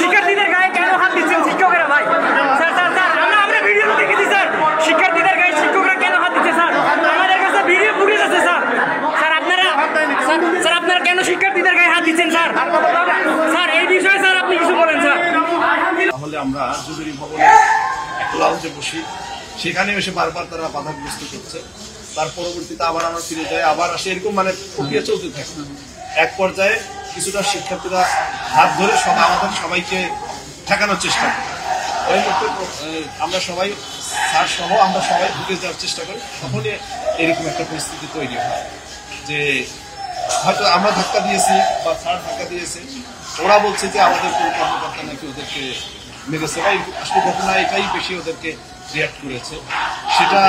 শিক্ষার্থীদের গায়ে কেন হাত দিচ্ছেন শিক্ষকেরা ভাই? স্যার স্যার স্যার আমরা ভিডিও দেখেছি স্যার, শিক্ষার্থীদের গায়ে শিক্ষকরা কেন হাত দিচ্ছে স্যার? আমাদের কাছে ভিডিও ফুটেজ আছে স্যার। স্যার আপনারা কেন শিক্ষার্থীদের গায়ে হাত দিচ্ছেন স্যার? স্যার এই বিষয়ে স্যার আপনি কিছু বলেন স্যার। তাহলে আমরা জুবিলি ভবনে একটা লাউঞ্জে বসি, সেখানে এসে বারবার তারা বাধাগ্রস্ত করছে। তার পরবর্তীতে আবার আমরা ফিরে যাই, আবার আসে, এরকম মানে প্রক্রিয়া চলতে থাকে। এক পর্যায়ে কিছুটা শিক্ষার্থীরা হাত ধরে আমাদের সবাইকে ঠেকানোর চেষ্টা করি। ওই মুহূর্তে আমরা সবাই স্যার সহ আমরা সবাই ঢুকে যাওয়ার চেষ্টা করি, তখনই এরকম একটা পরিস্থিতি তৈরি হয় যে হয়তো আমরা ধাক্কা দিয়েছি বা স্যার ধাক্কা দিয়েছে, ওরা বলছে যে আমাদের কোনো কর্মকর্তা নাকি ওদেরকে মেরেছে বা আসলে ঘটনা এটাই বেশি ওদেরকে রিয়াক্ট করেছে। সেটা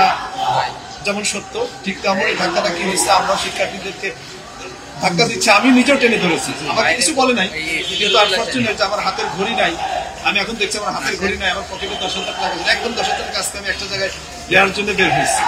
যেমন সত্য, ঠিক তেমনই ধাক্কাটা কি হয়েছে, আমরা শিক্ষার্থীদেরকে ধাক্কা দিচ্ছে, আমি নিজেও টেনে ধরেছি, আমাকে কিছু বলে নাই, যেহেতু আনফরচুনেট আমার হাতের ঘড়ি নাই। আমি এখন দেখছি আমার হাতের ঘড়ি নাই, আমার পকেটে 10,000 টাকা, একদম 10,000 টাকা আজকে আমি একটা জায়গায় দেওয়ার জন্য বের হয়েছি।